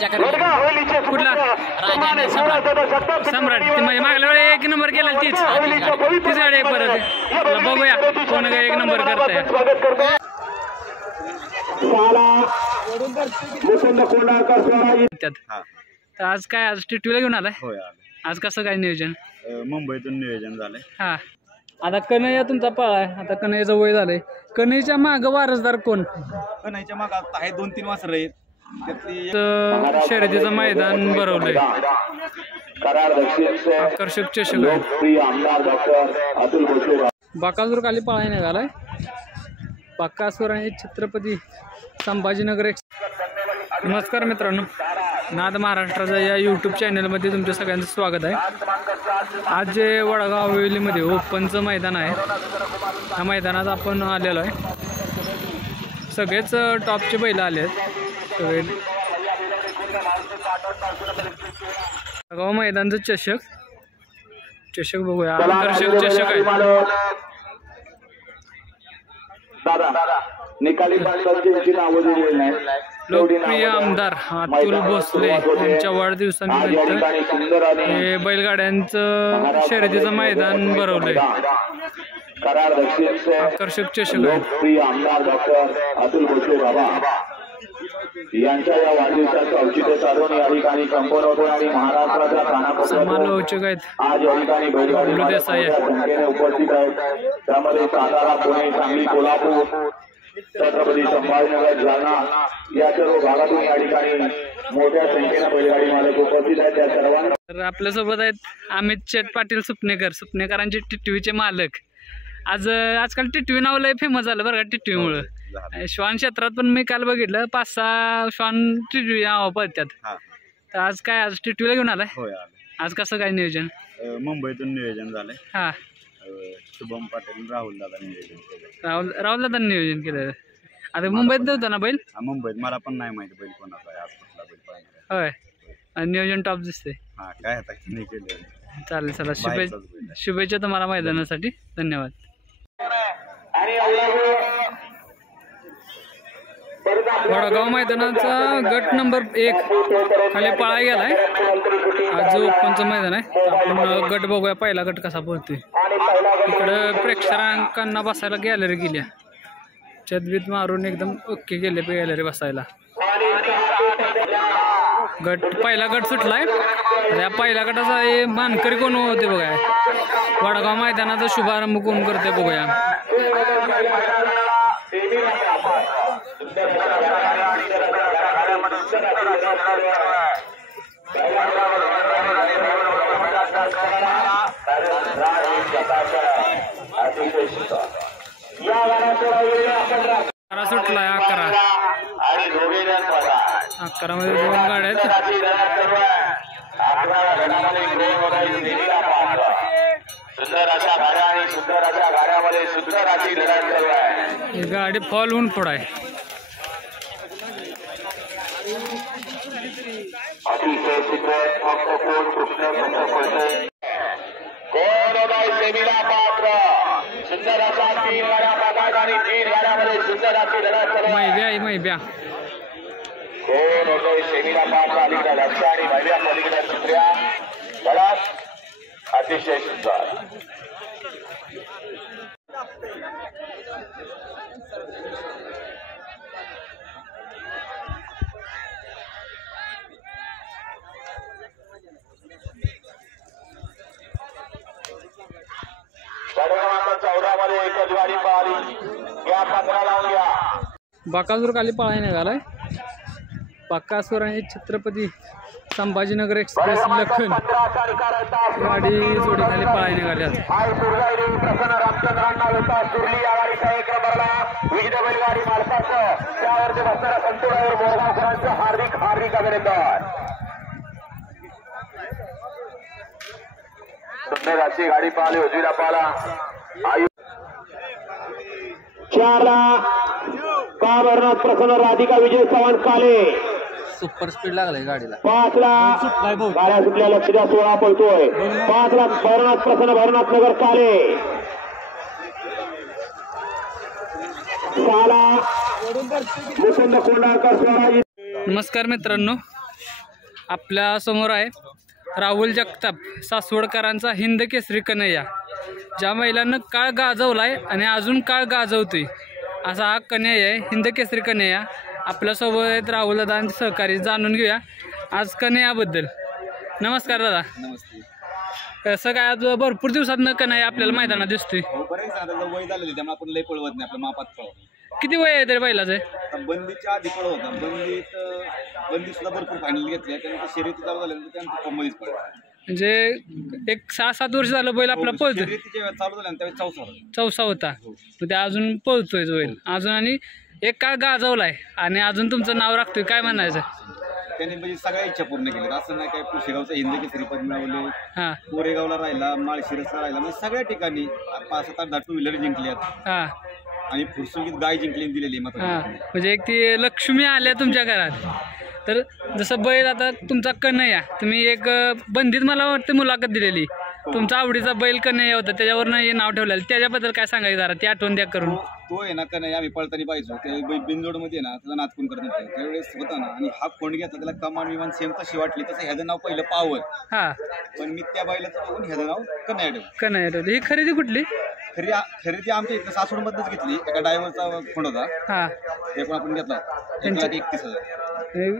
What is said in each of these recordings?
कुठला सम्राट ती म्हणजे मागल्या वेळी 1 नंबर केला तीच गाडी एक परत बघूया कोण एक नंबर करताय तर आज काय आज टिटवीला घेऊन आलाय आज कसं काय नियोजन मुंबईतून नियोजन झालंय हा आता कन्हैया तुमचा पाळ आहे आता कन्हैयाचं वय झालंय कन्हैयाच्या माग वारसदार कोण कन्हैयाच्या माग आहे 2-3 वासरं आहेत शर्यतीचं मैदान भरवलंय आकर्षक चषक बकासूर खाली पाळा निघालाय बकासूर आणि छत्रपती संभाजीनगर नमस्कार मित्रांनो नाद महाराष्ट्राच्या या यूट्यूब चॅनलमध्ये तुमच्या सगळ्यांचं स्वागत आहे आज जे वडगाव हवेलीमध्ये ओपनचं मैदान आहे त्या मैदानात आपण आलेलो आहे सगळेच टॉपचे बैल आले आहेत सगळे वडगाव मैदानचं चषक बघूया आकर्षक चषक आहे लोकप्रिय आमदार अतुल भोसले यांच्या वाढदिवसानिमित्त हे बैलगाड्यांचं शर्यतीचं मैदान भरवलंय आकर्षक चषक आहे यांच्या या वाढदिवसाचं औचित्य साधून या ठिकाणी कंपन आणि महाराष्ट्राच्या समालोचक आहेत आज या ठिकाणी बैलगाडी संख्येने उपस्थित आहेत त्यामध्ये सातारा पुणे सांगली कोल्हापूर छत्रपती संभाजीनगर जालना या सर्व भागातून या ठिकाणी मोठ्या संख्येने बैलगाडी मालक उपस्थित आहेत त्या सर्वांना तर आपल्यासोबत आहेत अमित शेठ पाटील सुपनेकरांचे टिटवीचे मालक आजकाल टिटवी नाव लय फेमस झालं बरं का टिटवीमुळं श्वान क्षेत्रात पण मी काल बघितलं 5-6 श्वान टिटवी पळतात तर आज काय आज टिटवीला घेऊन आलाय आज कसं काय नियोजन मुंबईतून नियोजन झालंय हा शुभम पाटील राहुल दादा नियोजन केलं आता मुंबईत नव्हतं ना बैल मुंबईत मला पण नाही माहिती बैल कोणाचा आहे आज कुठला बैल पाहिजे होय नियोजन टॉप दिसते काय आता नाही केलं चालेल चला शुभेच्छा तुम्हाला मैदानासाठी धन्यवाद वडगाव मैदानाचा गट नंबर 1 खाली पळा गेलाय आज जो ओपनचं मैदान आहे आपण गट बघूया पहिला गट कसा पळतोय इकडं प्रेक्षकांना बसायला गॅलरी गेल्या छतबीत मारून एकदम ओके गेले गॅलरी बसायला पहिला गट सुटलाय या पहिल्या गटाचा मानकरी कोण होते बघा वडगाव मैदानाचा शुभारंभ कोण करते बघूया सुटलाय 11 मध्ये 2 गाड्या आहेत गाडी फॉल होऊन पुढे आहे मैब्या कोण होतोय सेमीला पात्र अलीकडे लक्ष आणि महिला पलीकडे दुसऱ्या गळात अतिशय सुंदर कडकमात्र 14 मध्ये एकच गाडी पाहिली या 15 लावून घ्या बकासूर खाली पळा निघालाय बकासूर आणि छत्रपती संभाजीनगर एक्सप्रेस लखन गाडी जोडी खाली पळा निघाली आज गाडी पाहिली उजवीला पाला 4ला काबरनाथ प्रसन्न राधिका विजय चव्हाण काले सुपर स्पीड लागलाय गाडीला 5ला गाड्या सुटल्या लक्ष द्या 16 पळतोय 5ला भरनाथ प्रसन्न भरनाथ नगर काले 6ला मुकुंद कोंडाळकर. नमस्कार मित्रांनो आपल्या समोर आहे राहुल जगताप सासवडकरांचा हिंद केसरी कन्हैया, ज्या महिलांना काळ गाजवलाय आणि अजून काळ गाजवतोय असा हा कन्हैया आहे, हिंद केसरी कन्हैया. आपल्यासोबत आहेत राहुल दादा आणि सहकारी. जाणून घेऊया आज कन्हैयाबद्दल. नमस्कार दादा. नमस्ते. कसं काय आज भरपूर दिवसात कन्हैया आपल्याला मैदानात दिसतोय. बरेच वय झालेले त्यामुळे आपण लय पळवत नाही, आपल्या मापात पळव. किती वय आहे तरी बैलाचं? बंदीच्या आधी पळव होता. बंदी सुद्धा भरपूर फायनल घेतली, त्यानंतर शर्यती चालू झाल्यानंतर त्यानंतर कॉमधीच पळला. म्हणजे एक 6-7 वर्ष झालं बैल आपला पळतोय. शर्यतीच्या वेळेस चालू झाल्या त्यावेळेस 4 होता. ते अजून पळतोय बैल अजून, आणि एक काळ गाजवलाय आणि अजून तुमचं नाव राखतोय. काय म्हणायचं? त्यांनी म्हणजे सगळ्या इच्छा पूर्ण केल्या. असं नाही काय पुशेगावचा हिंद केसरी पद मिळवले, हां कोरेगावला राहिला, माळशिरसला राहिला, म्हणजे सगळ्या ठिकाणी 5-7-8 टू व्हीलर जिंकल्यात हां आणि फुरसुंगीत गाय जिंकली दिलेली मात्र. हां म्हणजे एक ती लक्ष्मी आल्या तुमच्या घरात. तर जसं बैल आता तुमचा कन्हैया, तुम्ही एक बंदीत मला वाटतं मुलाखत दिलेली, तुमचा आवडीचा बैल कन्हैया होता, त्याच्यावरनं हे नाव ठेवलेलं. त्याच्याबद्दल काय सांगायचं जरा, ती आठवण द्या करून. तो आहे ना का नाही, आम्ही पळताना पाहिजे ते बिनजोडमध्ये ना त्याचा नातकून करत होता त्यावेळेस होता ना, आणि हा खोंड घेतला त्याला कमान विमान सेम तशी वाटली, तसं ह्याचं नाव पहिलं पावर. हां पण मी त्या बैलाचं बघून ह्याचं नाव कन्हैया ठेवलं. कन्हैया ठेवली. ही खरेदी कुठली? खरेदी आमच्या इथं सासवडमधनंच घेतली. एका ड्रायव्हरचा खोंड होता, हां ते पण आपण घेतला 1,31,000.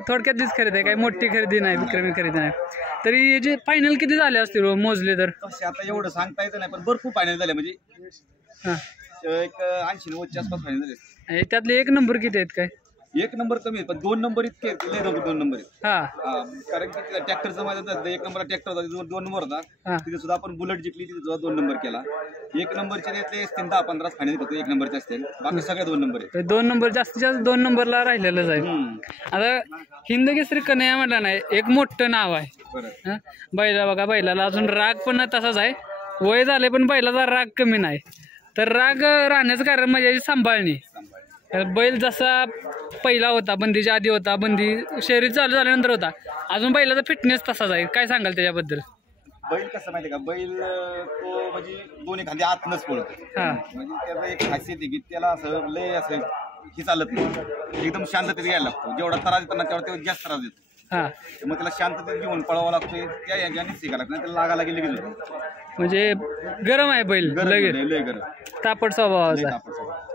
थोडक्यातलीच खरेदी आहे, काही मोठी खरेदी नाही, विक्रमी खरेदी नाही. तरी जे फायनल किती झाले असतील मोजले तर? तसे आता एवढं सांगता येतं नाही, पण भरपूर फायनल झाले, म्हणजे हां एक 80-90च्या आसपास फायनल झाले. आणि त्यातले 1 नंबर किती आहेत काय? 1 नंबर कमी आहे, पण 2 नंबर इतके लय 2 नंबर आहेत. हां कारण की ट्रॅक्टरचं माझं 1 नंबर ट्रॅक्टर होता, तिथे 2 नंबर होता. हां तिथे सुद्धा आपण बुलेट जिंकली, तिथे सुद्धा 2 नंबर केला. 1 नंबरचे त्यातले 10-15 फायनल करतो 1 नंबरचे असतील, बाकी सगळे 2 नंबर आहेत. 2 नंबर जास्तीत जास्त 2 नंबरला राहिलेलंच आहे. आता हिंद केसरी कन्हैया म्हटलं नाही, एक मोठं नाव आहे. बरं. बैला बघा, बैलाला अजून राग पण तसाच आहे, वय झाले पण बैलाचा राग कमी नाही. तर राग राहण्याचं कारण म्हणजे सांभाळणी. बैल जसा पहिला होता, बंदीच्या आधी होता, बंदी शर्यत चालू झाल्यानंतर होता, अजून बैलाचा फिटनेस तसाच आहे. काय सांगाल त्याच्याबद्दल? बैल कसं माहिती का, बैल तो म्हणजे दोन्ही खांदे आतनच पळतो. हां म्हणजे त्याचा एक खासियत आहे की त्याला असं लय असं ही चालत नाही, एकदम शांततेत घ्यायला लागतो. जेवढा त्रास देतो ना तेवढा तेवढा जास्त त्रास देतो. हां मग त्याला शांततेत घेऊन पळावा लागतोय, त्या याच्यानेच शिकायला लागतं, त्याला लागा लागेल लगेच होतं. म्हणजे गरम आहे बैल, लगेच लय गरम, तापट स्वभावाचा. लय तापट स्वभाव.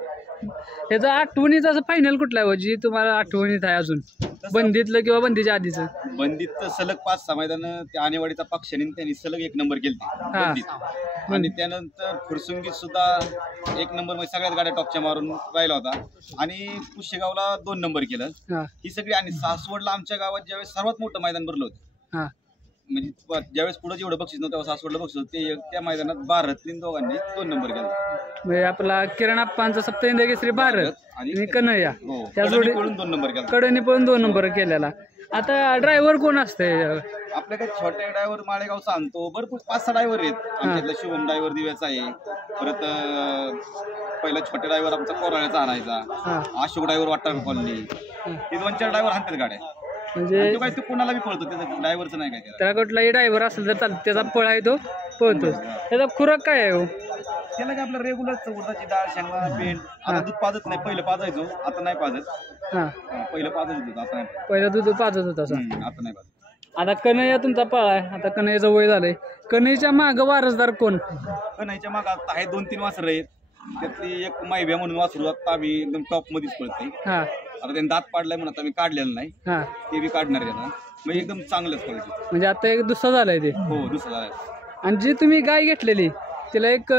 याचा आठवणीचा असं फायनल कुठला आहे जी तुम्हाला आठवणीत आहे अजून, बंदीतलं किंवा बंदीच्या आधीचं? बंदीत तर सलग 5-6 मैदान त्या आणेवाडीचा पक्षाने त्यांनी सलग 1 नंबर केलते बंदीत. आणि त्यानंतर फुरसुंगीत सुद्धा 1 नंबर मध्ये सगळ्याच गाड्या टॉपच्या मारून राहिला होता. आणि पुशेगावला 2 नंबर केलं. हां ही सगळी. आणि सासवडला आमच्या गावात ज्यावेळेस सर्वात मोठं मैदान भरलं होतं, हां म्हणजे ज्यावेळेस पुढे जेवढं बक्षीस नव्हतं तेव्हा सासवडला बक्षीस होतं, त्या मैदानात भारतलीन दोघांनी 2 नंबर केला. म्हणजे आपला किरण आप्पांचा सप्तहिंद केसरी भारत आणि कन्हैया त्या जोडी पळून 2 नंबर केला. कडनी पण 2 नंबर केलेला. आता ड्रायव्हर कोण असते आपल्याकडे? छोटे ड्रायव्हर माळेगावचा आणतो, भरपूर 5-6 ड्रायव्हर आहेत. आमच्यातला शुभम ड्रायव्हर दिव्याचा आहे, परत पहिला छोटे ड्रायव्हर आमचा कोराळ्याचा आणायचा, अशोक ड्रायव्हर वाटार कॉलनी, हे 2-4 ड्रायव्हर आणतात गाड्या. म्हणजे काय तू कोणाला बी पळतो, त्याचा ड्रायव्हरचं नाही काय त्याला. त्याला कुठलाही ड्रायव्हर असेल तर चालतं, त्याचा पळ आहे तो पळतो. त्याचा खुराक काय आहे हो? त्याला काय आपलं रेग्युलर उडदाची डाळ, शेंगा, पेंट. आता दूध पाजत नाही, पहिलं पाजायचो, आता नाही पाजत. हां पहिलं पाजत होतं, आता नाही. पहिला दूध पाजत होता असं. आता नाही पाजत. आता कन्हैया तुमचा पळ आहे, आता कन्हैयाचं वय झालंय. कन्हैयाच्या मागं वारसदार कोण? कन्हैयाच्या मागं आता आहे 2-3 वासरं आहेत. त्यातली एक मायब्या म्हणून वासरू आता आम्ही एकदम टॉप मध्येच पळतोय. हां आता त्यांनी दात पाडलाय म्हणून आता मी काढलेलं नाही, हां ते बी काढणार आहे आता. म्हणजे एकदम चांगलंच क्वालिटी. म्हणजे आता एक दुसरा झालाय ते. हो, दुसरा आहे. आणि जी तुम्ही गाय घेतलेली तिला एक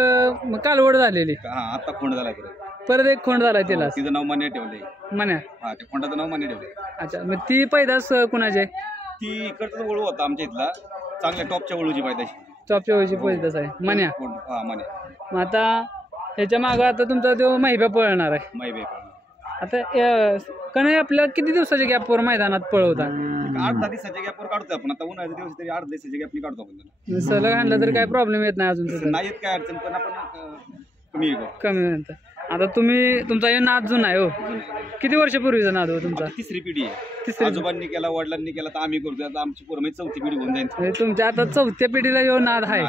कालवड झालेली, हा आता खोंड झालाय परत एक खोंड झालाय तिला, तिचं नाव मान्य ठेवलंय. म्हण्या. हा, त्या खोंडाचं नाव मान्य ठेवलंय. अच्छा, मग ती पैदास कुणाची आहे? ती इकडचा वळू होता आमच्या इथला, चांगल्या टॉपच्या वळूची पायदाशी. चॉपच्या वयची पैदास आहे म्हण्या. हा, मान्य. मग आता ह्याच्या मागं आता तुमचा तो महिबा पळणार आहे. मायबे आता कन्हैया आपल्या किती दिवसाच्या गॅपवर मैदानात पळवता? 8-10 दिवसाच्या गॅपवर काढतोय आपण. आता उन्हाळ्याच्या दिवस तरी 8 दिवसाच्या गॅपनी काढतो आपण. सलग आणलं तर काय प्रॉब्लेम येत नाही अजून तिथं? नाही येत काय अडचण, पण आपण कमी येतो. कमी म्हणतं. आता तुमचा हे नाद जुना आहे हो. किती वर्षापूर्वीचा नाद हो तुमचा? 3री पिढी आहे. तिसरी. आजोबांनी केला, वडिलांनी केला, तर आम्ही करतोय. आता आमची पोरं 4थी पिढी होऊन जाईल. म्हणजे तुमच्या आता 4थ्या पिढीला जो नाद आहे.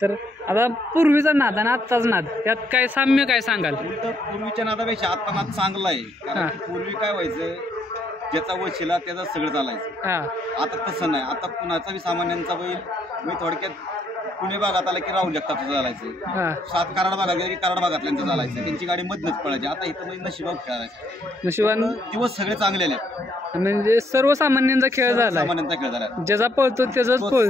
तर आता पूर्वीचा नाद आणि आत्ताच नाद यात काय साम्य काय सांगाल? पूर्वीच्या नादापेक्षा आता नाद चांगला आहे. कारण पूर्वी काय व्हायचं, ज्याचा वशिला त्याचा सगळं चालायचं. हा आता तसं नाही. आता कुणाचा बी सामान्यांचा बैल मी थोडक्यात पुणे भागात आला की राहुल जगतापचं चालायचं, हा 7 कराड भागात गेले की कराड भागातल्यांचं चालायचं, त्यांची गाडी मधनच पळायची. आता इथं म्हणजे नशिबात खेळायचं. नशिबान दिवस सगळे चांगले आले. म्हणजे सर्वसामान्यांचा खेळ झाला, सामान्यांचा खेळ झाला. ज्याचा पळतो त्याचाच पळ.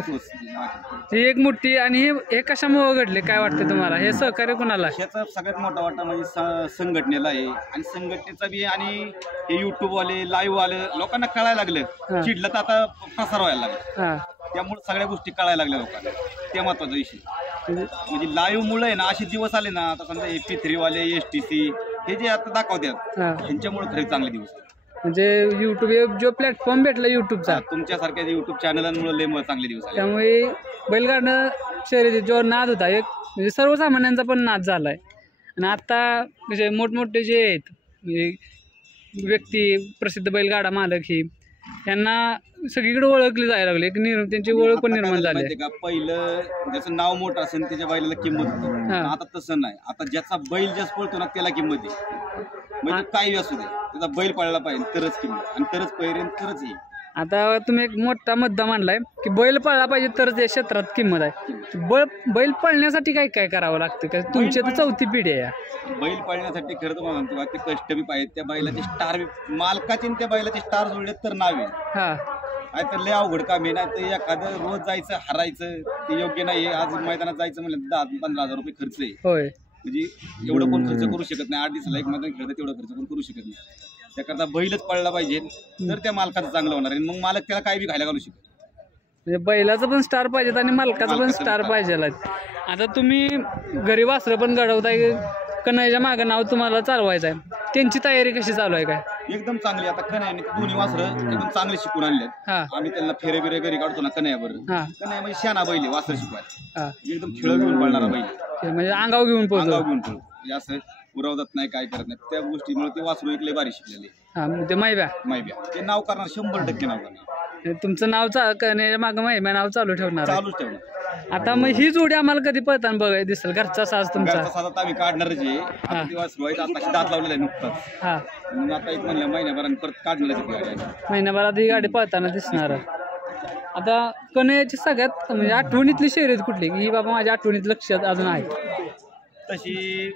ही एक मोठी आणि हे कशामुळे घडले काय वाटतं तुम्हाला? हे सहकार्य कोणाला? ह्याचा सगळ्यात मोठा वाटा म्हणजे संघटनेला आहे. आणि संघटनेचा बी आणि हे युट्यूबवाले लाईव्ह वाले लोकांना कळायला लागलं, चिडलं तर आता प्रसार व्हायला लागला. हा त्यामुळे सगळ्या गोष्टी कळायला लागल्या लोकांना. ते महत्वाचा विषय. म्हणजे लाईव्ह मुळे आहे ना असे दिवस आले ना, आता समजा हे P3वाले STC हे जे आता दाखवतात त्यांच्यामुळे खरे चांगले दिवस. म्हणजे युट्यूब जो प्लॅटफॉर्म भेटला युट्यूबचा, तुमच्यासारख्या युट्यूब चॅनलांमुळे लय चांगले दिवस आले. त्यामुळे बैलगाडा शर्यती जो नाद होता एक म्हणजे सर्वसामान्यांचा पण नाद झालाय. आणि आता म्हणजे मोठमोठे जे आहेत म्हणजे व्यक्ती प्रसिद्ध बैलगाडा मालक ही यांना सगळीकडे ओळखली जायला लागली, एक त्यांची ओळख पण निर्माण झाली आहे. का पहिलं ज्याचं नाव मोठं असेल त्याच्या बैलाला किंमत होती. आता तसं नाही. आता ज्याचा बैल जास्त पळतो ना त्याला किंमत आहे. म्हणजे काही असू दे त्याचा बैल पळायला पाहिजे तरच किंमत, आणि तरच पैरेन तरच येईल. आता तुम्ही एक मोठा मुद्दा मांडलाय की बैल पळला पाहिजे तरच या क्षेत्रात किंमत आहे. बैल पळण्यासाठी काय काय करावं लागतं? काय तुमची तर 4थी पिढी आहे. बैल पळण्यासाठी खरं तर म्हणतो का ते कष्ट बी पाहिजे, त्या बैलाचे स्टार मालकाचे त्या बैलाचे स्टार जोडले तर नाव आहे. हा काय तर लय अवघड काम आहे. नाही तर एखादं रोज जायचं हरायचं ते योग्य नाही. आज मैदानात जायचं म्हणलं 10-15 हजार रुपये खर्च आहे. होय म्हणजे एवढं कोण खर्च करू शकत नाही. 8 दिवसाला एक मैदान खेळतं तेवढं खर्च कोण करू शकत नाही. त्याकरता बैलच पळला पाहिजे तर त्या मालकाचं चांगलं होणार आहे. मग मालक त्याला काय बी खायला घालू शकतो. म्हणजे बैलाचं पण स्टार पाहिजेत आणि मालकाचं पण स्टार पाहिजे. आता तुम्ही घरी वासरं पण घडवताय, कन्हैयाच्या मागं नाव तुम्हाला चालवायचं आहे, त्यांची तयारी कशी चालू आहे? काय एकदम चांगली. आता कन्हैयाने दोन्ही वासरं एकदम चांगले शिकून आणलेत. आम्ही त्यांना फेरे बिरे घरी काढतो ना कन्हैयावर. कन्हैया म्हणजे शाना बैल वासर शिकवायला एकदम खेळ घेऊन पळणारा बैल, म्हणजे अंगाव घेऊन अंगाव घेऊन पळतो. म्हणजे असं उरवत नाही काय करत नाही. त्या गोष्टीमुळे ते वासरू इकले भारी शिकलेले. ते मायब्या ते नाव करणार 100% नाव करणार. तुमचं नाव कन्हैयाच्या मागं मायब्या नाव चालू ठेवणार. चालूच ठेवणार. आता मग ही जोडी आम्हाला कधी पळताना बघायला दिसेल? घरचा साज तुमचा आता आम्ही काढणारच आहे. आता दात लावलेला आहे नुकताच. हा मग आता एक म्हणलं महिन्याभराने परत काढणारच गाडी. महिन्याभरात ही गाडी पळताना दिसणार. आता कन्हैयाची सगळ्यात म्हणजे आठवणीतली शर्यत कुठली ही बाबा माझ्या आठवणीत लक्षात अजून आहे? तशी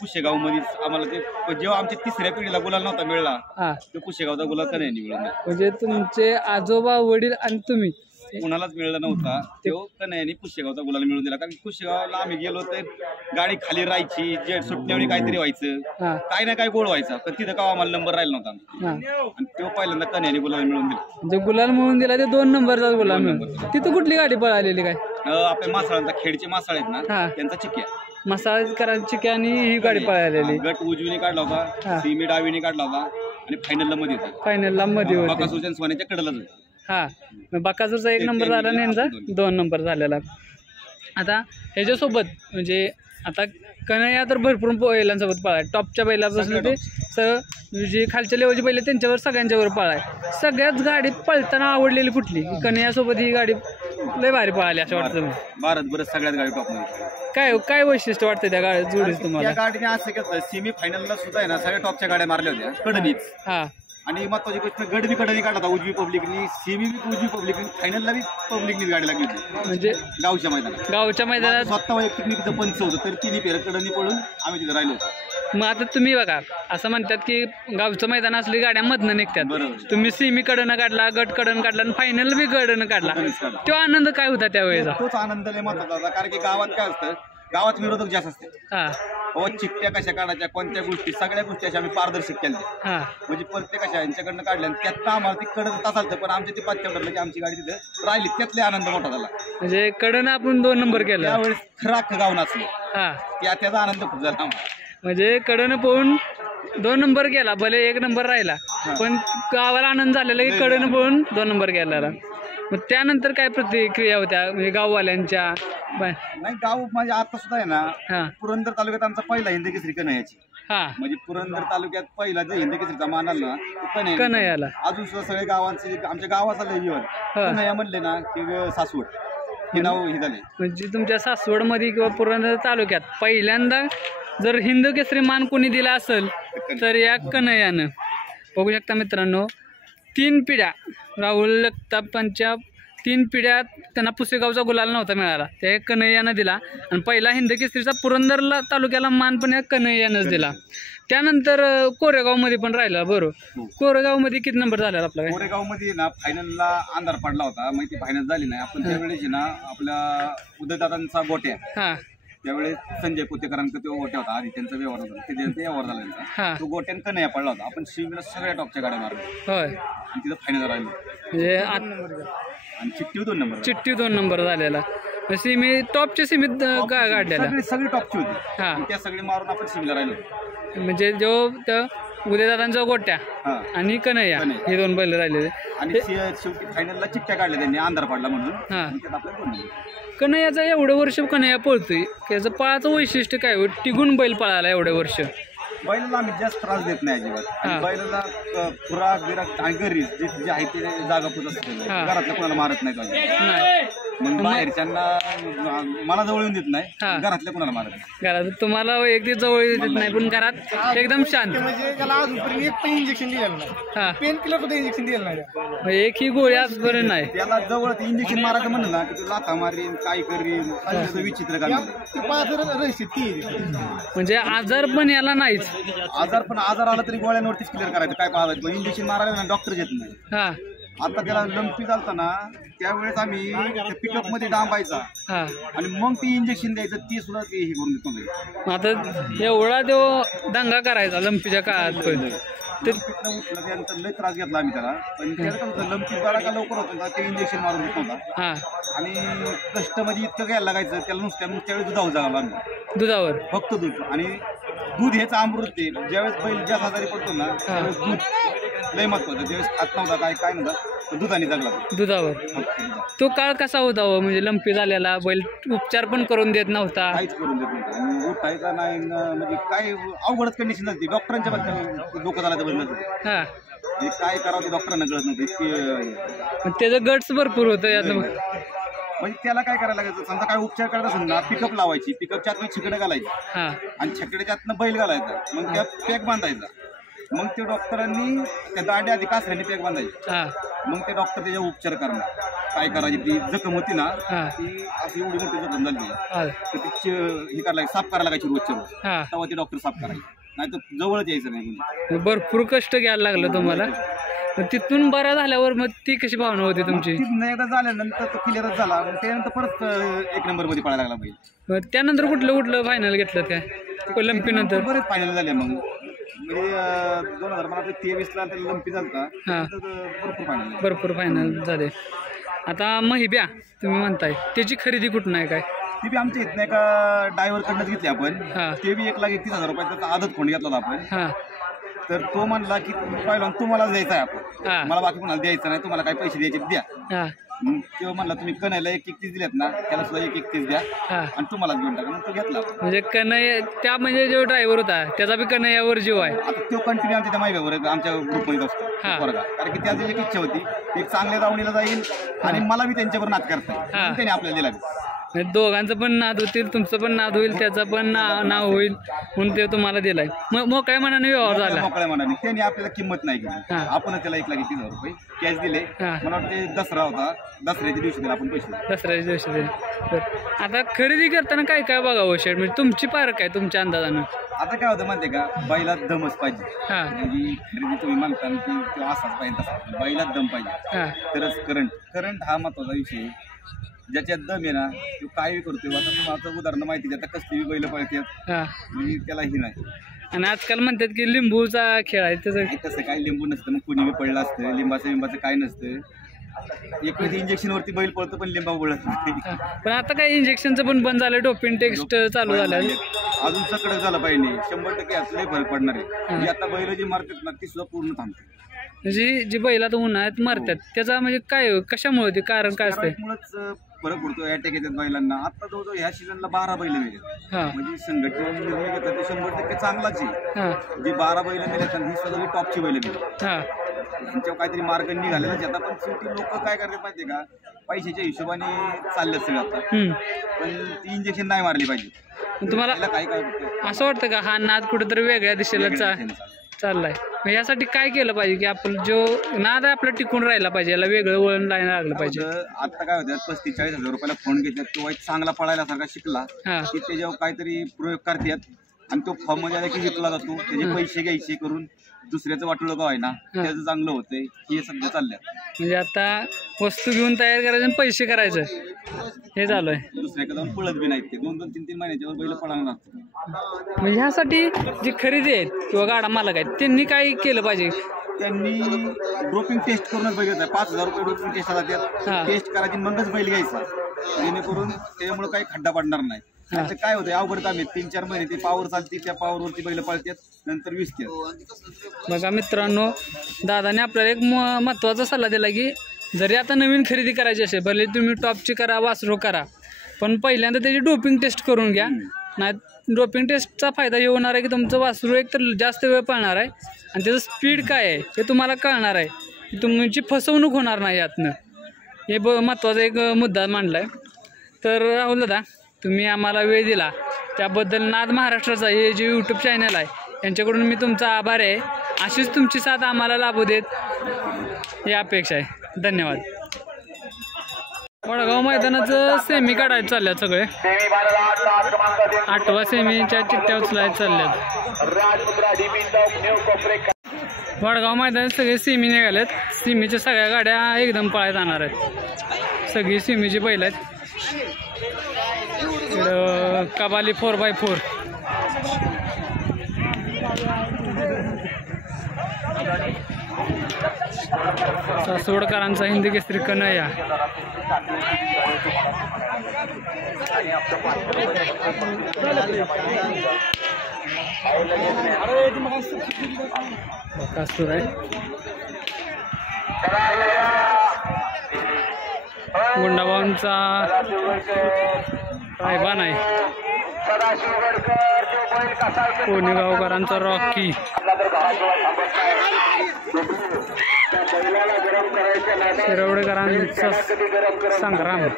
पुशेगाव मध्येच आम्हाला ते जेव्हा आमच्या 3ऱ्या पिढीला गुलाल नव्हता मिळला ते पुशेगावचा गुलाल कन्हैयाने मिळवला. म्हणजे तुमचे आजोबा वडील आणि तुम्ही कुणालाच मिळला नव्हता, तो कन्हैयाने पुशेगावचा गुलाल मिळवून दिला. कारण पुशेगावला आम्ही गेलो तर गाडी खाली राहायची, जेट सुटण्यावेळी काहीतरी व्हायचं, काही ना काही गोळ व्हायचा. पण तिथं का आम्हाला नंबर राहिला नव्हता. आणि तो पहिल्यांदा कन्हैयाने गुलाल मिळवून दिला. म्हणजे गुलाल मिळवून दिला ते 2 नंबरचा गुलाल मिळून. तिथं कुठली गाडी पळालेली? काय आपल्या मासाळांचा खेडचे मासाळ आहेत ना त्यांचा चिक्या मसाजकरांची आणि ही गाडी पळालेली. गट उजवीने काढला होता, सीमी डावीने काढला होता आणि फायनलला मध्ये होता. फायनलला मध्ये होता. बकासूरच्या सोन्याच्या कडेलाच होता. बकासूरचा 1 नंबर झाला आणि यांचा 2 नंबर झालेला. आता ह्याच्यासोबत म्हणजे आता कन्हैया तर भरपूर बैलांसोबत पळाय, टॉपच्या बैलापासून ते जे खालच्या लेवलची बैल त्यांच्यावर सगळ्यांच्यावर पळाय. सगळ्याच गाडी पळताना आवडलेली कुठली? कन्हैयासोबत ही गाडी लय भारी पळाली असं वाटतं. भारतभर सगळ्यात गाडी टॉपमध्ये. काय काय वैशिष्ट्य वाटतं त्या गाडी जोडीच तुम्हाला? या गाडीने असं केलं सेमी फायनलला सुद्धा आहे ना सगळ्या टॉपच्या गाड्या मारल्या होत्या कडनीच. आणि महत्वाची गोष्ट गड बी कडनी काढला होता उजवी पब्लिकनी, सेमी बी उजवी पब्लिकनी, फायनलला बी पब्लिकनीच गाडी लागली होती. म्हणजे गावच्या मैदानात स्वतः वैयक्तिक मी तिथं पंच होतं तर तिन्ही फेर कडनी पडून आम्ही तिथं राहिलो होतो. मग आता तुम्ही बघा असं म्हणतात की गावचं मैदान असली गाड्या मधनं निघतात. तुम्ही सेमी कडनं काढला, गट कडनं काढला आणि फायनल बी कडनं काढला, तो आनंद काय होता त्यावेळेचा? तोच आनंद लय महत्वाचा होता. कारण की गावात काय असतं, गावात विरोधक जास्त असते. चिठ्ठ्या कशा काढायच्या, कोणत्या गोष्टी, सगळ्या गोष्टी अशा आम्ही पारदर्शक केल्या. म्हणजे प्रत्येकाच्या यांच्याकडनं काढल्या त्यात आम्हाला ती कडत चालतं, पण आमच्या ते पाच ठरलं की आमची गाडी तिथं राहिली. त्यातले आनंद मोठा झाला. म्हणजे कडनं आपण 2 नंबर केला त्यावेळेस खरं गाव नाचलं. त्याचा आनंद खूप झाला. म्हणजे कडनं पळून 2 नंबर गेला, भले 1 नंबर राहिला पण गावाला आनंद झालेला की कडनं पळून 2 नंबर गेला. मग त्यानंतर काय प्रतिक्रिया होत्या म्हणजे गाववाल्यांच्या? नाही गाव म्हणजे आता सुद्धा आहे ना, पुरंदर तालुक्यात आमचा पहिला हिंद केसरी कन्हैयाची. म्हणजे पुरंदर तालुक्यात पहिला जे हिंद केसरीचा मान आला ना कन्हैयाला. अजून सुद्धा सगळे गावांचे आमच्या गावाचा लेवल कन्हैया म्हणले ना की सासवड हे नाव हे झाले. म्हणजे तुमच्या सासवड मध्ये किंवा पुरंदर तालुक्यात पहिल्यांदा जर हिंद केसरी मान कोणी दिला असेल तर या कन्हैयानं. बघू शकता मित्रांनो, 3 पिढ्या राहुल जगतापांच्या 3 पिढ्या त्यांना पुसेगावचा गुलाल नव्हता मिळाला, त्या कन्हैयानं दिला. आणि पहिला हिंद केसरीचा पुरंदरला तालुक्याला मान पण या कन्हैयानंच दिला. त्यानंतर कोरेगावमध्ये पण राहिला. बरोबर, कोरेगावमध्ये किती नंबर झाला आपला? कोरेगावमध्ये ना फायनलला अंधार पडला होता, मग ती फायनल झाली नाही. आपण त्यावेळेस ना आपल्या उदयदादांचा गोट्या, हां त्यावेळेस संजय पोतेकरांचा तो गोट्या होता, आधी त्यांचा व्यवहार होता, ते व्यवहार झाला त्यांचा. तो गोट्यान कन्हैया पडला होता. आपण शिवला सगळ्या टॉपच्या गाड्या मारल्या होय, आणि तिथं फायनल राहिलो. म्हणजे आणि चिठ्ठी 2 नंबर, चिठ्ठी 2 नंबर झालेला. सिमी टॉपच्या सीमित काढलेला, सगळी टॉपची होती. हां, त्या सगळी मारून आपण शिमला राहिलो. म्हणजे जो उदयदादांचा गोट्या आणि कन्हैया हे 2 बैल राहिलेले. आणि शेवटी फायनलला चिठ्ठ्या काढल्या त्यांनी, अंधार पडला म्हणून. त्यात आपल्या 2 नंबर. कन्हैयाचा एवढं वर्ष कन्हैया पळतोय, त्याचं पळाचं वैशिष्ट्य काय? टिकून बैल पळाला एवढे वर्ष. बैलाला आम्ही जास्त त्रास देत नाही अजिबात. बैलाला खुराक बिराक आणि घरी जे आहे ते जागा पुरत असते, घरातल्या कोणाला मारत नाही पाहिजे. मग बाहेरच्यांना मला जवळ येऊन देत नाही, घरातल्या कोणाला मारत नाही. घरात तुम्हाला वैयक्तिक जवळ देत नाही, पण घरात एकदम शांत. म्हणजे त्याला अजूनपर्यंत एक पण इंजेक्शन दिलेलं नाही, पेन किलर सुद्धा इंजेक्शन दिलेलं नाही. एक ही गोळी आजपर्यंत नाही. त्याला जवळ इंजेक्शन मारायचं म्हणलं ना की लाथा मारीन, काय करीन, विचित्र काम. म्हणजे आजार पण याला नाहीच. आजार आला तरी गोळ्यांवरतीच क्लिअर करायचं, काय पाहायचं. इंजेक्शन मारायला डॉक्टर येत नाही. हा, आता त्याला लंपी चालतं ना, त्यावेळेस आम्ही पिकअप मध्ये डांबायचा आणि मग ती इंजेक्शन द्यायचं, ती सुद्धा हे करून देतो. आता एवढा तो दंगा करायचा लंपीच्या काळात पण. उठलं त्यानंतर लय त्रास घेतला आम्ही त्याला. पण त्याला काय होतं, लंपी बरा का लवकर होता, ते इंजेक्शन मारून देत होता. आणि कष्ट म्हणजे इतकं घ्यायला लागायचं त्याला. त्यावेळेस दुधावर जावं आम्ही, दुधावर फक्त दूध. आणि दूध हेच अमृत ते. ज्यावेळेस बैल जास्त आजारी पडतो ना, त्यावेळेस दूध लय महत्वाचं. ज्यावेळेस खात नव्हता, काय नव्हता, दुधाने जगला. दुधावर तो काळ कसा होता? म्हणजे लंपी झालेला बैल, उपचार पण करून देत नव्हता, काहीच करून देत नव्हता. आणि उठायचा नाही, म्हणजे काय अवघडच कंडिशन झाली. डॉक्टरांच्या बद्दल डोकं झालं बदलत. काय करावं ते डॉक्टरांना कळत नव्हतं इतके. त्याचं गट्स भरपूर होतं. म्हणजे त्याला काय करायला लागायचं, समजा काय उपचार करायचा असेल ना, पिकअप लावायची, पिकअपच्या आत छिकडे घालायची आणि छकड्याच्या आतनं बैल घालायचा, मग त्या पॅक बांधायचा. मग ते डॉक्टरांनी त्या दांड्या आधी कासऱ्यांनी पॅक बांधायची. मग ते डॉक्टर त्याच्यावर उपचार करणार. काय करायची, ती जखम होती ना, ती अशी एवढी मोठी जखम झाली तर ती हे करायला साफ करायला लागायची रोजच्या रोज. तेव्हा ते डॉक्टर साफ करायचे, नाही तर जवळच यायचं नाही. भरपूर कष्ट घ्यायला लागलं तुम्हाला. तिथून बरा झाल्यावर मग ती कशी भावना होती तुमची? एकदा झाल्यानंतर तो क्लिअरच झाला, त्यानंतर परत 1 नंबर मध्ये पडायला लागला बैल. त्यानंतर कुठलं फायनल घेतलं काय? लंपी नंतर बरेच फायनल झाले. मग म्हणजे 2023 ला लंपी झालता, भरपूर फायनल झाले. आता महिब्या तुम्ही म्हणताय, त्याची खरेदी कुठून आहे काय? ती बी आमच्या इथनं एका ड्रायव्हर कडनंच घेतली आपण. ते बी 1,31,000 रुपयाचा आदत खोंड घेतला होता आपण. तर तो म्हणला की पहिला तुम्हाला द्यायचा आहे आपण, मला बाकी कोणाला द्यायचं नाही, तुम्हाला काही पैसे द्यायचे द्या. तेव्हा म्हणला तुम्ही कन्हैयाला 1,31 दिल्यात ना, त्याला सुद्धा 1,31 द्या आणि तुम्हाला घेऊन टाका. मग तो घेतला. म्हणजे कन्हैया त्या, म्हणजे जो ड्रायव्हर होता त्याचा बी कन्हैयावर जीव आहे. आता तो कंटिन्यू आमच्या त्या मायब्यावर आमच्या ग्रुपमध्ये असतो पोरगा, कारण की त्याची एक इच्छा होती, एक चांगल्या दावणीला जाईल आणि मला बी त्यांच्यावर नाद करता येईल, त्याने आपल्याला दिला. दोघांचं पण नाद होतील, तुमचं पण नाद होईल, त्याचं पण नाव होईल, म्हणून ते तुम्हाला दिलाय. मग मोकळ्या मनाने व्यवहार झाला. मोकळ्या मनाने. त्यांनी आपल्याला किंमत नाही केली, आपण त्याला 1,30,000 रुपये कॅश दिले. मला वाटते दसरा होता, दसऱ्याच्या दिवशी दिला आपण पैसे. दसऱ्याच्या दिवशी दिले. आता खरेदी करताना काय काय बघावं शेट, म्हणजे तुमची पारख आहे तुमच्या अंदाजानं? आता काय होतं माहिती आहे का, बैलात दमच पाहिजे. म्हणजे खरेदी तुम्ही म्हणता की असाच पाहिजे तसा, बैलात दम पाहिजे तरच करंट हा महत्वाचा विषय. ज्याच्यात दम आहे ना, तो काय करतोय. आता तुम्हाला उदाहरण माहिती आहे, आता कसली बैल पळतात, म्हणजे त्याला ही नाही. आणि आजकाल म्हणतात की लिंबूचा खेळ आहे, त्याचं तसं काय लिंबू नसतं, मग कुणी बी पडलं असतं. लिंबाचं काय नसतं. एक वेळी इंजेक्शन वरती बैल पळतो, पण लिंबा पळत नाही. पण आता काय इंजेक्शनचं पण बंद झालं, डोपिंग टेस्ट चालू झालं. अजून सकडक झालं पाहिजे. 100% यातले फरक पडणार आहे. म्हणजे आता बैल जी मारतात ना, ती सुद्धा पूर्ण थांबते. म्हणजे जी बैलात उन्हाळ्यात मारतात त्याचा म्हणजे काय, कशामुळे ते कारण काय असतं? फरक पडतो. अटॅक येतात बैलांना. आता जवळजवळ ह्या सीझनला 12 बैल मिळतात. म्हणजे संघटनेने निर्णय घेतात ते 100% चांगलाच आहे. जी 12 बैल मिळतात ही सगळी टॉपची बैल मिळतात. यांच्यावर काहीतरी मार्ग निघालेला. आता पण शेवटी लोक काय करतात माहितीये का, पैशाच्या हिशोबाने चालले सगळं आता. पण ती इंजेक्शन नाही मारली पाहिजे. तुम्हाला काय असं वाटतं का हा नाद कुठेतरी वेगळ्या दिशेला चाललाय? मग यासाठी काय केलं पाहिजे की आपण जो नाद आहे आपला टिकून राहिला पाहिजे, याला वेगळं वळण लायला लागलं पाहिजे. आता काय होतं 35-40 हजार रुपयाला फोन घेतात किंवा एक चांगला पळायला सारखा शिकला की त्याच्यावर काहीतरी प्रयोग करतात आणि तो फॉर्म मध्ये आला की विकला जातो, त्याचे पैसे घ्यायचे करून दुसऱ्याचं वाटलं का ना त्याचं चांगलं होतंय हे सध्या चाललंय. म्हणजे आता वस्तू घेऊन तयार करायचं आणि पैसे करायचं हे चालू आहे. दुसऱ्याकडे जाऊन पळत बी नाहीत ते 2-3 महिन्याच्यावर बैल पळणार. म्हणजे ह्यासाठी जी खरेदी आहेत किंवा गाडा मालक आहेत त्यांनी काय केलं पाहिजे? त्यांनी ड्रोपिंग टेस्ट करूनच बैल घ्यायचा. 5,000 रुपये ड्रोपिंग टेस्ट जातात, टेस्ट करायची मगच बैल घ्यायचा, जेणेकरून त्यामुळे काही खड्डा पडणार नाही. आता काय होतं अवघड काम आहे, 3-4 महिने ते पावर चालते, त्या पावरवरती बैल पळतात, नंतर विसतात. बघा मित्रांनो, दादाने आपल्याला एक महत्त्वाचा सल्ला दिला की जरी आता नवीन खरेदी करायची असेल, भले तुम्ही टॉपची करा वासरू करा, पण पहिल्यांदा त्याची डोपिंग टेस्ट करून घ्या. नाही डोपिंग टेस्टचा फायदा हे होणार आहे की तुमचं वासरू एक तर जास्त वेळ पळणार आहे आणि त्याचं स्पीड काय आहे हे तुम्हाला कळणार आहे, की तुमची फसवणूक होणार नाही यातनं. हे महत्त्वाचा एक मुद्दा मांडला आहे. तर राहुल दादा, तुम्ही आम्हाला वेळ दिला त्याबद्दल नाद महाराष्ट्राचा हे जे यूट्यूब चॅनल आहे यांच्याकडून मी तुमचा आभार आहे. अशीच तुमची साथ आम्हाला लाभू देत ही अपेक्षा आहे. धन्यवाद. वडगाव मैदानाचं सेमी काढायचं चालल्यात सगळे, 8वा सेमीच्या चिठ्ठ्या उचलायच्या चालल्यात. वडगाव मैदानात सगळे सेमी निघालेत. सेमीच्या सगळ्या गाड्या एकदम पळायला जाणार आहेत. सगळी सेमीची बैल आहेत. कबाली 4x4 सासवडकरांचा हिंदी केसरी कन्हैया. बकासूर आहे. गुंडाबाऊंचा रायबान आहे. कोणेगावकरांचा रॉकी. शिरवडेकरांचा संग्राम.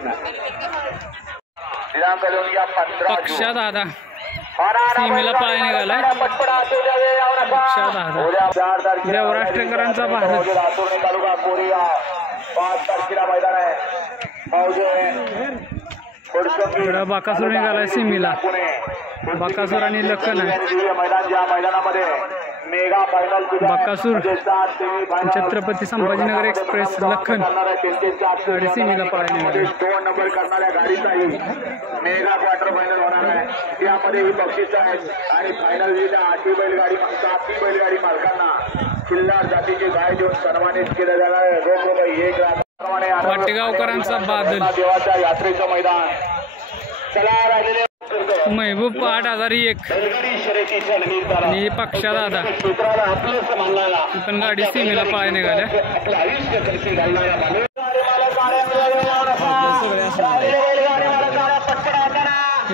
पक्षा दादा सीमेला पळायला निघालाय. पक्षा दादा. देवराष्ट्रेकरांचा भारत. इकडं बाकासूर निघालाय सीमेला. बाकासूर आणि लखन आहे. बाकासूर छत्रपती संभाजीनगर एक्सप्रेस लखन गाडी सीमेला पळायला निघाली. 2 नंबर करणाऱ्या गाडीचाही मेगा क्वार्टर फायनल होणार आहे. यामध्ये ही बक्षीस आहेत आणि फायनल जिल्हा 8 बैलगाडी मालकांना किल्लार जातीची गाय देऊन सन्मानित केलं जाणार आहे. रोख रुपये 1 लाख. वाटेगावकरांचा बादल. देवाच्या यात्रेचं मैदान. चला राहिलेले महबूब 8001 आणि पक्षा दादा पण गाडी सीमेला पळायला निघाल्या.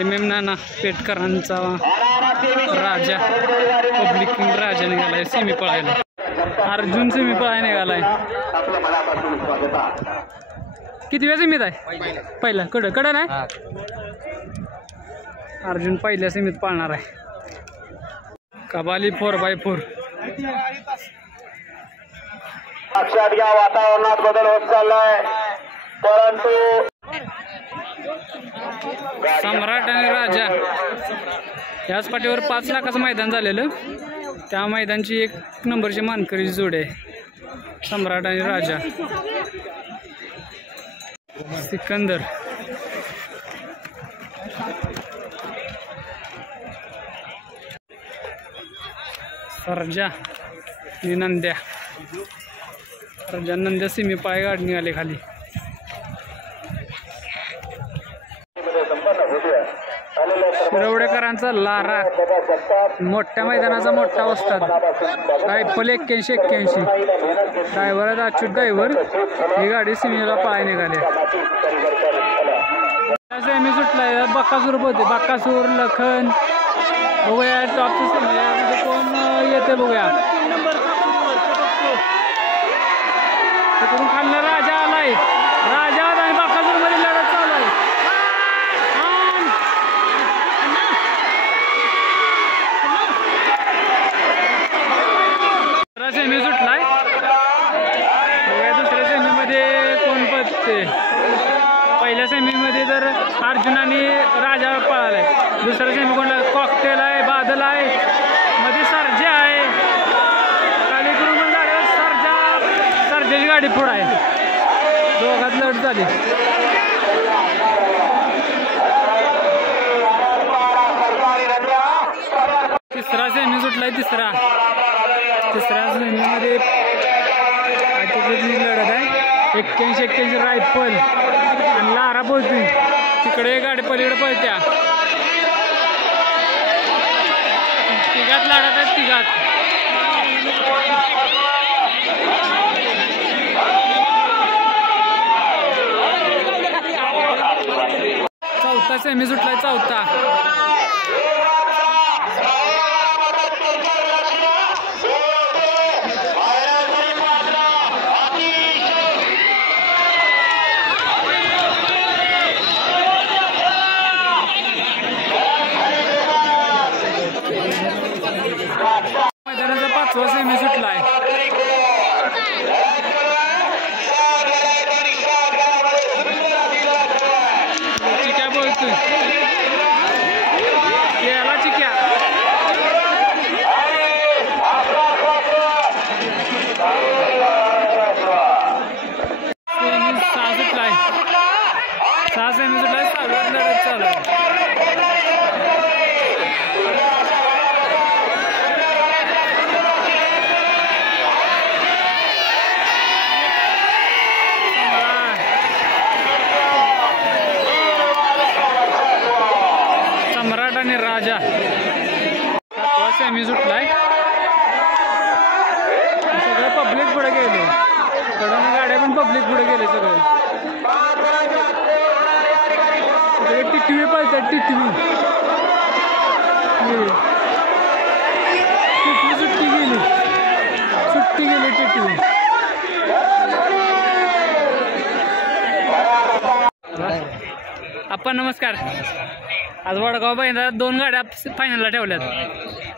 MM नाना पेटकरांचा राजा पब्लिक किंग राजा निघालाय सीमी पळायला. अर्जुन सीमी पळायला निघालाय. किती वेळ सीमीत आहे? पहिला कडं नाही. अर्जुन पहिल्या सीमीत पाळणार आहे. कबाली 4x4. लक्षात घ्या, वातावरणात बदल होत चाललाय, परंतु सम्राट आणि राजा याच पाठीवर 5 लाखाचं मैदान झालेलं. त्या मैदानची 1 नंबरची मानकरी जोड आहे. सम्राट आणि राजा. सिकंदर. सर्जा आणि नंद्या. सर्जा नंद्या सीमी पाय गाडी निघाले खाली. शिरवडेकरांचा लारा मोठ्या मैदानाचा मोठा वस्ताद. रायफल 81-81. ड्रायव्हर आहेत अच्युत ड्रायव्हर. ही गाडी सीमेला पाय निघाली. सेमी सुटलाय. बकासूर होते. बकासूर लखन बघूया टॉपची सेमी कोण येते बघूया. तिकडून खाल्ला राजा आलाय. राजा आणि बकासूर मध्ये लढत चालू आहे. दुसरा सेमी सुटलाय. दुसऱ्या सेमीमध्ये कोण पळते? पहिल्या सेमीमध्ये तर अर्जुन आणि राजा पळालाय. दुसऱ्या सेमी कोणला? कॉकटेल आहे, बादल आहे, मध्ये सर्जा आहे. खाली करून पण गाडी सर्जाची गाडी पुढं आहे. दोघात लढत झाली. तिसरा सेमी सुटलाय. तिसऱ्या सेमीमध्ये लढत आहे. 81-81 रायफल आणि लारा पळतोय. तिकडे गाडी पलीकडे पळत्या. तिघात लढत आहेत. तिघात चौथा सेमी सुटलाय. चौथा मैदानाचा 5वा सेमी सुटलाय. चिक्या बोलतोय. याला चिक्या. सेमी 6 सुटलाय. 6 सेमी सुटलाय. 6व्या लढत चालू आहे. सम्राट आणि राजा. 7वा सेमी सुटलाय. सगळं पब्लिक पुढे गेले. कडून गाड्या पण पब्लिक पुढे गेले सगळे. टिटवी पाहिजे. टिटवी सुट्टी गेली. टिटवी. आपण नमस्कार. आज वडगाव बैंद्रात 2 गाड्या फायनलला ठेवल्यात.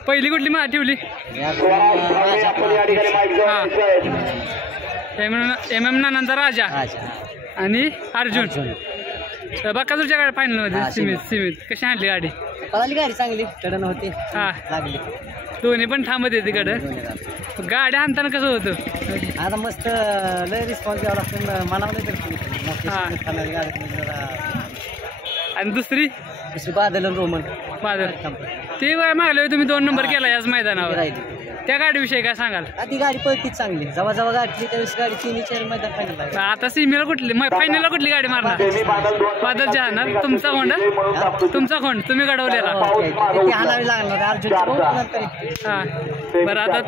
पहिली कुठली मला ठेवली? हां, MM नानांचा राजा आणि अर्जुन. बकासूरच्या गाड्या फायनलमध्ये सीमित. कशी आणली गाडी? गाडी चांगली कडन होती. हां, दोन्ही पण थांबत येते कडं. गाडी आणताना कसं होतं? आता मस्त लय रिस्पॉन्स द्यावा लागतो. मनावलं तर आणि दुसरी बादल रोमन. बादल ते मागले तुम्ही 2 नंबर केला याच मैदानावर. त्या गाडीविषयी काय सांगाल? ती गाडी पळतीच चांगली. जेव्हा जेव्हा गाठली त्यावेळेस गाडी 3-4 मैदान फायनल. आता सीमेला कुठली फायनलला कुठली गाडी मारणार? बादलच्या आणणार. तुमचा खोंड तुम्ही घडवलेला. हाणावी लागणार अर्जुन. हां, बरं. आता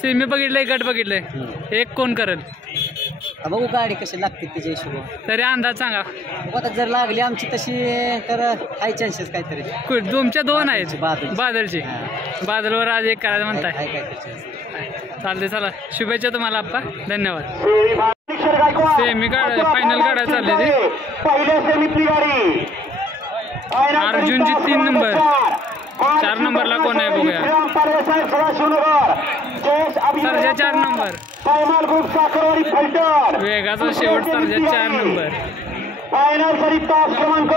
सेमी बघितलंय, गट बघितलंय. एक कोण करेल? बघू गाडी कशी लागते त्याच्या हिशोब. तरी अंदाज सांगा. आता जर लागली आमची तशी तर हाय चान्सेस काहीतरी. तुमच्या 2 आहेत. बादलची. बादलवर आज एक करायचं म्हणताय. चालते. चला, शुभेच्छा तुम्हाला आप्पा. धन्यवाद. सेमी फायनल काढायला चालले ते. अर्जुनची 3 नंबर. 4 नंबरला कोण आहे बघूया? सर्जा 4 नंबर. वेगाचा शेवट सर्जा 4 नंबर. फायनल सरी तास क्रमांक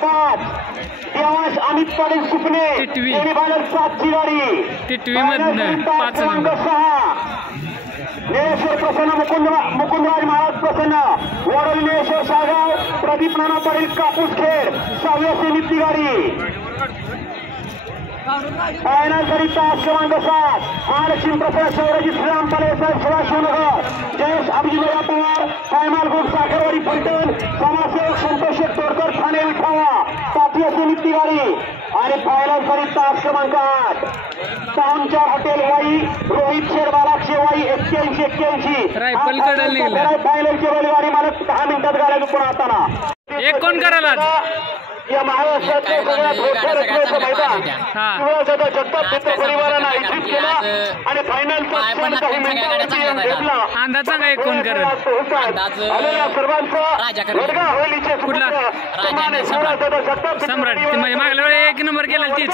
5 देवास अमित पाटील सुपणे. टिटवी. सेमीफायनल 7ची गाडी. टिटवी मधनं 5 नंबर. 6 निळेश्वर प्रसन्न मुकुंदराज महाराज प्रसन्न वडोली निळेश्वर सागाव प्रदीप नाना पाटील कापूस खेड 6व्या सेमीतली गाडी. फायनल सरी तास क्रमांक 7 महालक्ष्मी प्रसाद शौरजी श्रीराम पालेसाहेब सदाशिवनगर जयेश अभिजित पवार फायनल ग्रुप साखरवाडी फलटण समाजसेवक संतोष तोडकर ठाणे विठावा 5व्या सेमीतली गाडी. आणि फायनल सरी तास क्रमांक 8 पाहुणचार हॉटेल वाई रोहित शेरबालाक्षे वाई 81-81. रायफल कडल निघाला. फायनलची बैलगाडी मालक 10 मिनिटात गाड्या दुपून असताना एक कोण करायला? या महाराष्ट्रातल्या सगळ्यात मोठ्या रकमेचं मैदान हा शिवराजाचा जगताप मित्र परिवारानं आयोजित केला आणि फायनलचा क्षण काही मिनिटांमध्ये घेतला. अंदाज सांगा एक कोण करेल आलेल्या सर्वांचा वडगा हवेलीचे कुठला? सन्मान शिवराजाचा जगताप सम्राट ती म्हणजे मागल्या वेळी 1 नंबर केला तीच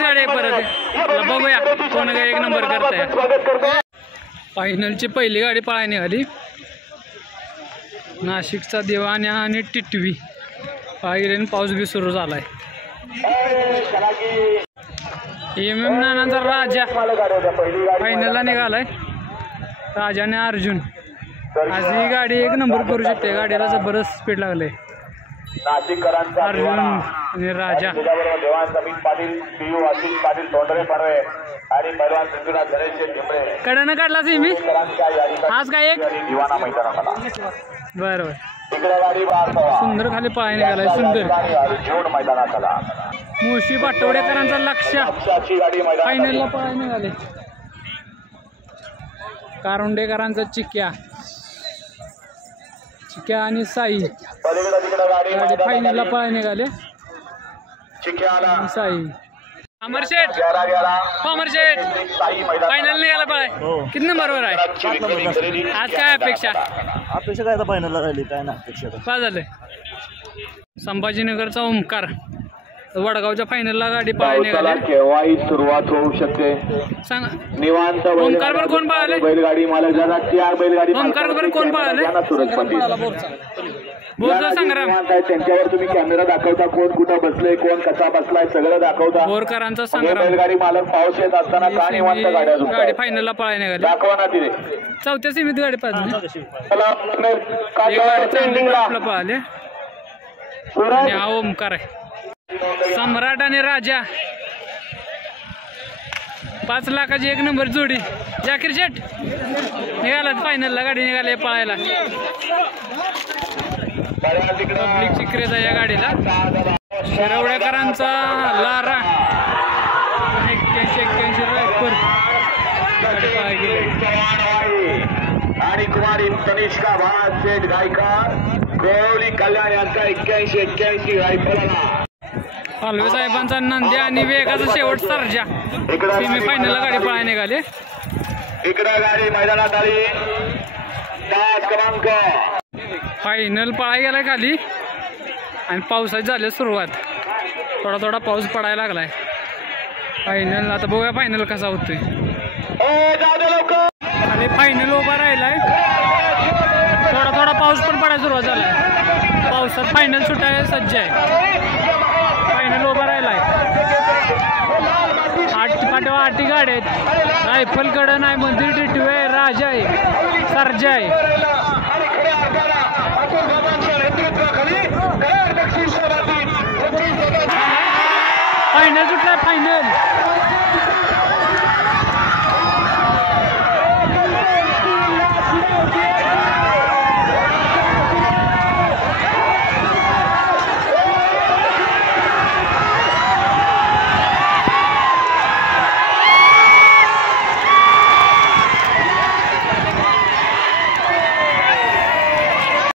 गाडी परत बघूया कोण काय 1 नंबर करताय. स्वागत करतो. फायनलची पहिली गाडी पळायला निघाली नाशिकचा देवाण्या आणि टिटवी. पाहिलेन पाऊस बी सुरू झालाय. MM नानाचा राजा फायनलला निघालाय. राजाने अर्जुन आज ही गाडी 1 नंबर करू शकते. गाडीला जबरदस्त स्पीड लागले. नाशिककरांचा अर्जुन आणि राजा देवान समीत पाटील पीयू आशिष पाटील तोंडरे पारवे आणि पैलवान सिद्धूनाथ गणेश टिंबळे कडनं काढला मी आज काय एक दिवाना मैदानाला बरोबर तिकडे गाडी बार सुंदर खाली पळायला निघालाय. सुंदर अर्जुन मैदानाला मुळशी पाटवडेकरांचा लक्ष गाडी फायनलला पळायला निघाले. कारुंडेकरांचा चिक्या आणि साई गाडी फायनलला पळायला निघाले. साई अमरशेठ फायनल निघाला पळाय किती नंबरवर आहे आज काय अपेक्षा काय फायनलला राहिली काय ना अपेक्षा काय झालंय. संभाजीनगरचा ओमकार वडगावच्या फायनलला गाडी पळायला निघाली. केव्हाही सुरुवात होऊ शकते. सांगा निवांत ओमकार बरोबर कोण पळाले. बैलगाडी मालक जरा त्या बैलगाडी ओमकार बरोबर कोण पळाले. बोरचा संग्राम त्यांच्यावर तुम्ही कॅमेरा दाखवता कोण कुठं बसलंय कोण कसा बसलाय सगळं दाखवता. बोरकरांचा संग्राम बैलगाडी मालक पाऊस येत असताना का निवांत गाडी फायनलला पळायला निघाली. दाखवा ना तिथे चौथ्या सीमित गाडी पाहिजे आपलं पळाले आणि हा ओमकार आहे. सम्राट आणि राजा 5 लाखाची 1 नंबर जोडी. जाकीर शेट निघाला फायनलला गाडी निघाली पळायला. पब्लिकची क्रेज आहे या गाडीला. शिरवड्याकरांचा लारा 81 रायपूर गाडी पळायला गेली. आणि कुमारी तनिष्का भात शेठ गायकर गोळी कल्याण यांचा 81 रायफलला पालवे साहेबांचा नंद्या आणि वेगाचा शेवट सर्जा सेमी फायनलला गाडी पळायला निघाले. इकडे गाडी मैदानात आली 5 क्रमांक फायनल पळायला गेलाय खाली आणि पावसाची झाली सुरुवात. थोडा पाऊस पडायला लागलाय. फायनल आता बघूया फायनल कसा होतोय. आणि फायनल उभा राहिलाय. थोडा पाऊस पण पडायला सुरुवात झालाय. पावसात फायनल सुटायला सज्ज आहे. फायनल उभा राहिलाय. 8 गाड्या आहेत. रायफलकडं नाही मंदिर टिटवे आहे राजा आहे सर्जा आहे. Final सुटलाय final